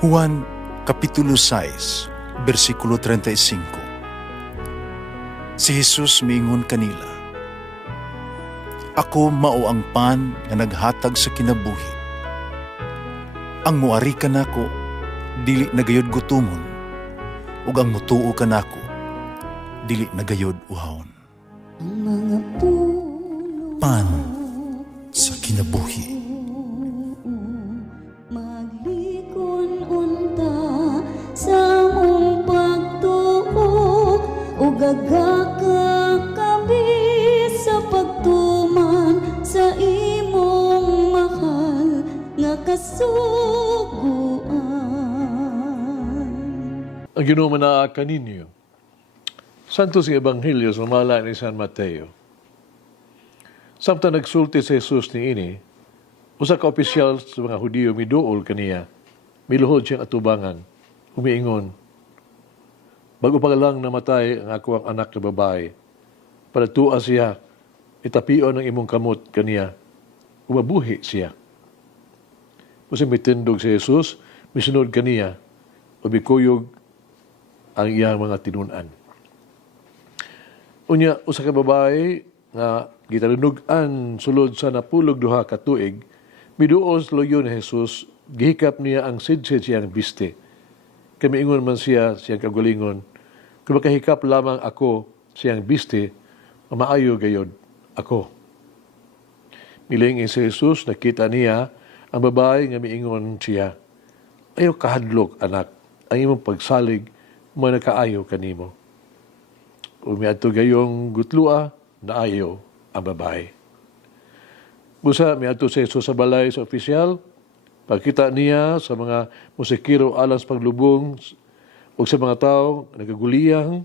Juan Kapitulo 6, versikulo 35. Si Jesus miingon kanila, "Ako mao ang pan nga naghatag sa kinabuhi. Ang muari kanako dili nagayod gutomon, ug ang mutuo kanako dili nagayod uhawon." Ang mga puno Pan sa kinabuhi. maglikon unta sa mong pagtuo ug gagaka kami sa pagtuman sa imong mahal nga kasuguan. Ang Ginoo manaa ninyo. Santos ang Ebanghelyo sa mala ni San Mateo. Samtang nagsulti si Jesus ni ini, usa ka opisyal sa mga Hudiyo miduol kaniya, miluhod siyang atubangan, umiingon, "Bago pa lang namatay ang ako ang anak na babae, para tuwa siya, itapion ang imong kamot kaniya, umabuhi siya." Kasi may tindog si Jesus, misunod kaniya, ubikuyog ang iyang mga tinunan. Unya, usa ka babae nga gitalunugan sulod sa napulog duha ka tuig, miduos loyo ni Jesus, gihikap niya ang sidsid siyang biste. Kami ingon man siyang kagalingon, kung makahikap lamang ako siyang biste, mamaayo gayod ako. Miling si Jesus, nakita niya ang babae nga miingon siya, "Ayaw kahadlok, anak, ang imong pagsalig, manakaayo kanimo." Umiadto gayong gutlua, naayo ang babae. Busa, miadto si Jesus sa balay sa opisyal, pagkita niya sa mga musikiro alang sa paglubong o sa mga tao nagaguliyang,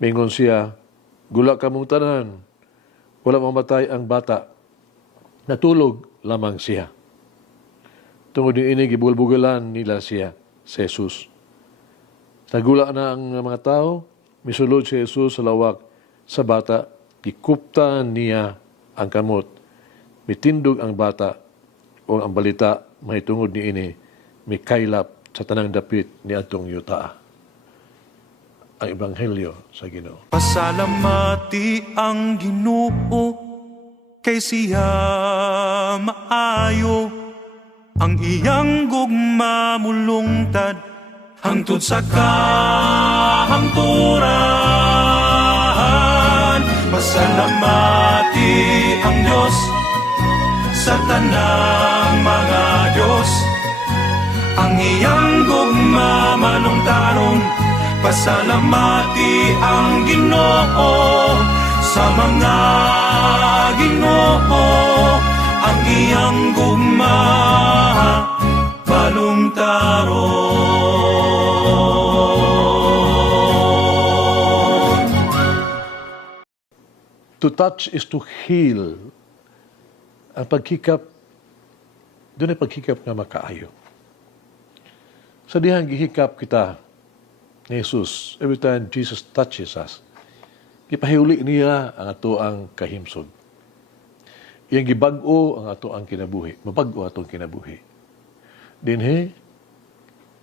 mingon siya, "Gula ka mong tanan, wala mamatay ang bata, natulog lamang siya." Tungod ini gibulbugalan nila siya, si Jesus. Nagula na ang mga tao, misulod si Jesus sa lawak sa bata, gikuptan niya ang kamot, mitindog ang bata, o ang balita, mahitungod ni ini, mikaylap sa tanang dapit ni atong yuta. Ang Ebanghelyo sa Ginoo. Pasalamati ang Ginoo, kay siya maayo, ang iyang gugma mulungtad, hangtod sa kahangturan. Pasalamati ang Diyos sa tanang mga Diyos, ang iyang gugma malungtaron. Pasalamati ang Ginoo sa mga Ginoo, ang iyang gugma malungtaron. To touch is to heal. Ang pagkikap, doon ay pagkikap nga makaayo. Sa dihang gihikap kita ni Jesus, every time Jesus touches us, gipahiuli niya ang ato ang kahimsog. Iyang gibag-o ang ato ang kinabuhi. Mabag-o atong kinabuhi. Dinhi,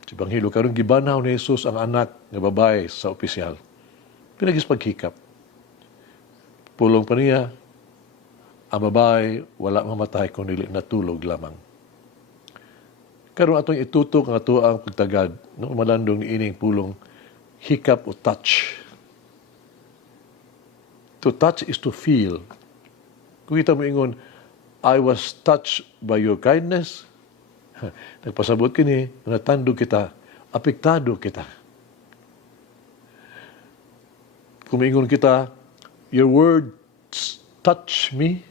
si Banghilo, karong gibanaw ni Jesus ang anak ng babae sa opisyal. Pinagis pagkikap. Pulong pa niya, ang babae wala mamatay kung dili natulog lamang. Karon atong itutok ang ato ang pagtagad no malandong ni ining pulong hikap o touch. To touch is to feel. Kung kita mo ingon, "I was touched by your kindness," nagpasabot kini, natandog kita, apektado kita. Kung ingon kita, "Your words touch me,"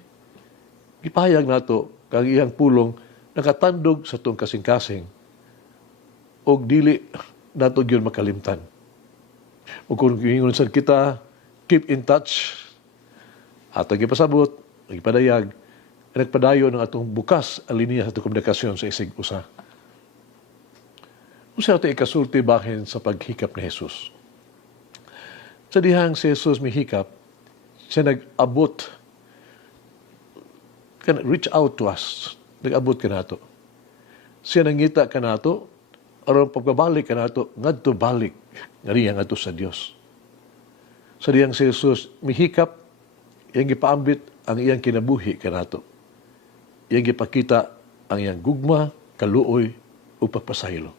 ipahayag nato kang iyang pulong nakatandog sa tong kasing-kasing o dili nato gyud makalimtan. O kung ingon sad kita, keep in touch, atong gipasabot, ipadayag, nagpadayon ng atong bukas ang linya sa atong komunikasyon sa isig usa. Usa ato ikasulti bahin sa paghikap ni Jesus. Sa dihang si Jesus mihikap, siya nag-abot, reach out to us, nag-abot ka nato. Siya nangita ka nato, aron pagbabalik ka nato, ngadto balik, nga riya ngadto sa Dios. Sa diyang si Jesus, mihikap, iyang gipaambit ang iyang kinabuhi ka nato. Iyang gipakita ang iyang gugma, kaluoy, o pagpasaylo.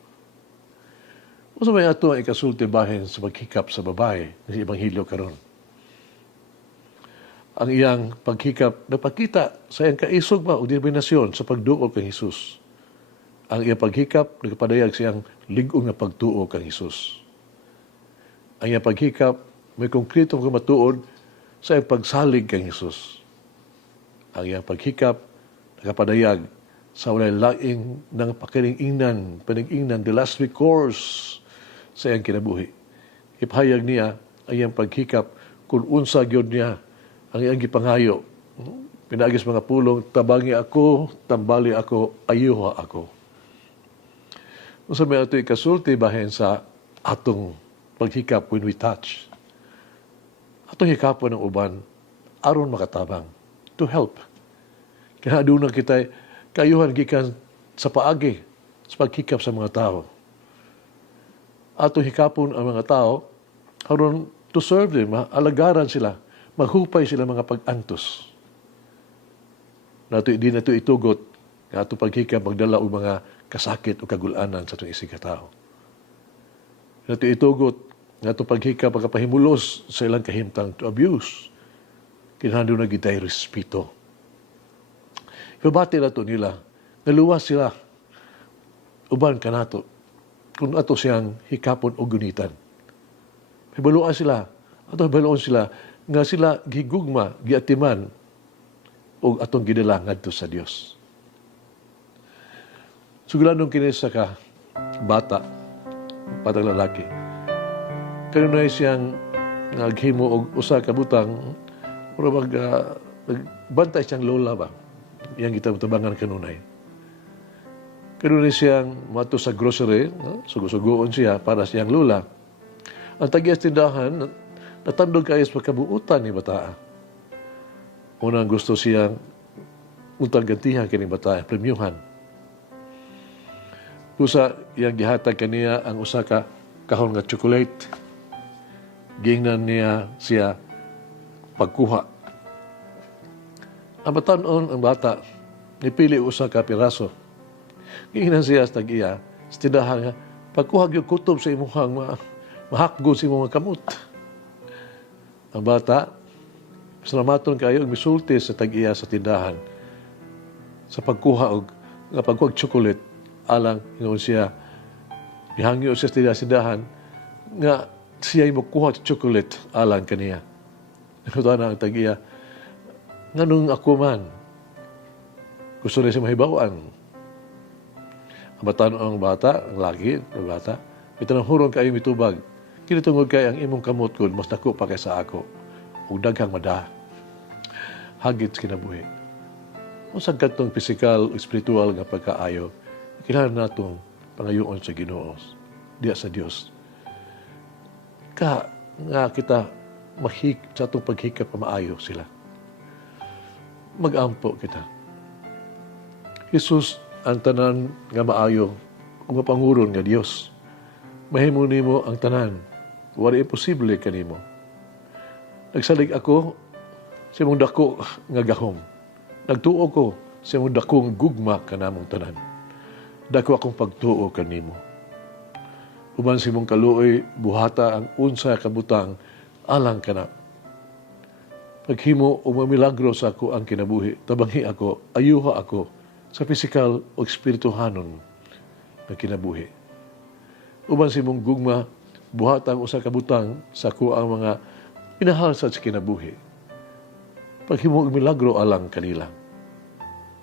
Usa may ato ang ikasulti bahin sa paghikap sa babae ng Ebanghelyo karon. Ang iyang paghikap napakita sa iyang kaisog ba o determinasyon sa pagduol kang Hesus. Ang iyang paghikap nagpadayag sa iyang lig-ong na pagtuo kang Hesus. Ang iyang paghikap may konkretong kumatuod sa iyang pagsalig kang Hesus. Ang iyang paghikap nakapadayag sa walay laing ng pakiling-ingnan, panag-ingnan, the last recourse sa iyang kinabuhi. Ipahayag niya ang iyang paghikap kung unsa gyud niya ang iyang gipangayo. Pinagis mga pulong, tabangi ako, tambali ako, ayuha ako. Unsa may ato ikasulti bahin sa atong paghikap when we touch. Atong hikapon ng uban aron makatabang to help. Kaya doon na kita kayuhan gikan sa paagi sa paghikap sa mga tao. Atong hikapon ang mga tao aron to serve them, alagaran sila, maghupay sila mga pag-antos. Di na ito itugot nga atong paghikap magdala og mga kasakit o kagulanan sa itong isig katao. Nato itugot nga itong paghikap pagkapahimulos sa ilang kahimtang to abuse. Kinahanglan na gitay respeto. Ibabati na ito nila, naluwas sila, uban ka nato, kung ato siyang hikapon o gunitan. Hibaluan sila, ato hibaluan sila, nga sila gigugma, giatiman, o atong gidalangad to sa Dios. Sugulanong kinesa ka, bata, patang lalaki. Kanunay siyang naghimo og usa ka butang, pero nagbantay siyang lola ba? Yang kita tabangan kanunay. Kanunay siyang mato sa grocery, sugo-sugoon siya para siyang lola. Ang tagias tindahan, natandog kayo sa pagkabuutan ni bata. Unang gusto siyang utang gantihan kining bata, premiuhan. Kusa yang gihatag kaniya ang usa ka kahon nga chocolate. Gingnan niya siya pagkuha. Ang batanon ang bata, nipili usa ka piraso. Gingnan siya sa tag-iya, sa tindahan nga, pagkuha yung kutob sa imuhang mahakgo sa imong kamot. Ang bata, salamaton kayo, misulti sa tag-iya sa tindahan. Sa pagkuha og nga pagkuha chocolate, alang ingon siya, ihangyo siya sa tindahan, nga siya yung magkuha sa chocolate, alang kaniya. Nakutaan na ang tag-iya, nga nung ako man, gusto na siya mahibawaan. Ang batanon ang bata, ang lagi, ang bata, itanang kayo mitubag, kinitungod kayo ang imong kamot ko, mas dako pa kaysa ako, o daghang mada. Hagit kinabuhi. Kung sa katong physical, spiritual nga pagkaayo, kailangan natong pangayoon sa Ginoo, diya sa Dios. Nga kita sa atong paghikap maayo sila. Mag-ampo kita. Jesus, ang tanan nga maayo, kung mapanguron nga Dios. Mahimo nimo ang tanan. Wala imposible kanimo. Nagsalig ako sa imong dako nga gahom. Nagtuo ko sa imong dakong gugma kanamong tanan. Dako akong pagtuo kanimo. Uban sa imong kaluoy, buhata ang unsa kabutang alang kana. Paghimo o mamilagro sa ako ang kinabuhi, tabangi ako, ayuha ako sa pisikal o espirituhanon na kinabuhi. Uban sa imong gugma, buhatang usa ka butang sa ako ang mga pinahal sa kinabuhi. Paghimo og milagro alang kanila.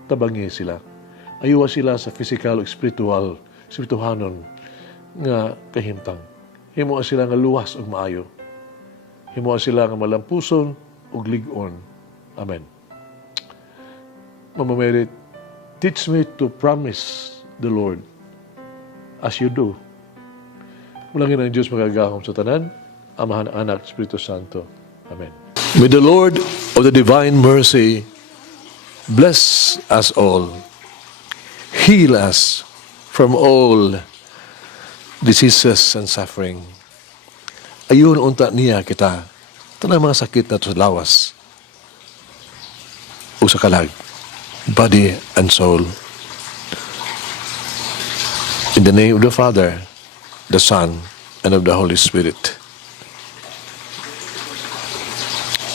Tabangi sila. Ayuha sila sa pisikal o espirituhanon nga kahimtang. Himo sila nga luwas ug maayo. Himo sila nga malampuson ug lig-on. Amen. Mama Mary, teach me to promise the Lord as you do. Mulangin ang Diyos magagahom sa tanan, Amahan, Anak, Espiritu Santo. Amen. May the Lord of the divine mercy bless us all, heal us from all diseases and suffering. Ayun unta niya kita, tanang mga sakit na sa lawas, o sa kalag, body and soul. In the name of the Father, the Son, and of the Holy Spirit.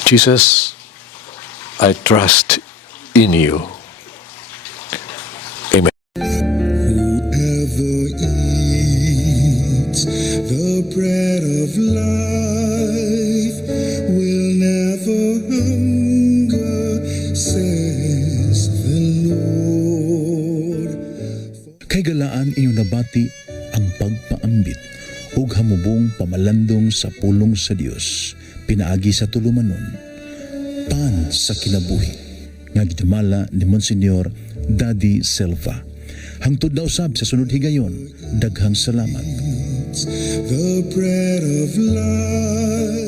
Jesus, I trust in you. Amen. Whoever eats the bread of life will never hunger, says the Lord. Kay galaan inyong nabati ang pagpaambit ug hamubong pamalandong sa pulong sa Dios pinaagi sa tulumanon pan sa kinabuhi nga gidumala ni Monsignor Daddy Silva. Hangtod na usab sa sunod higayon, daghang salamat. The bread of life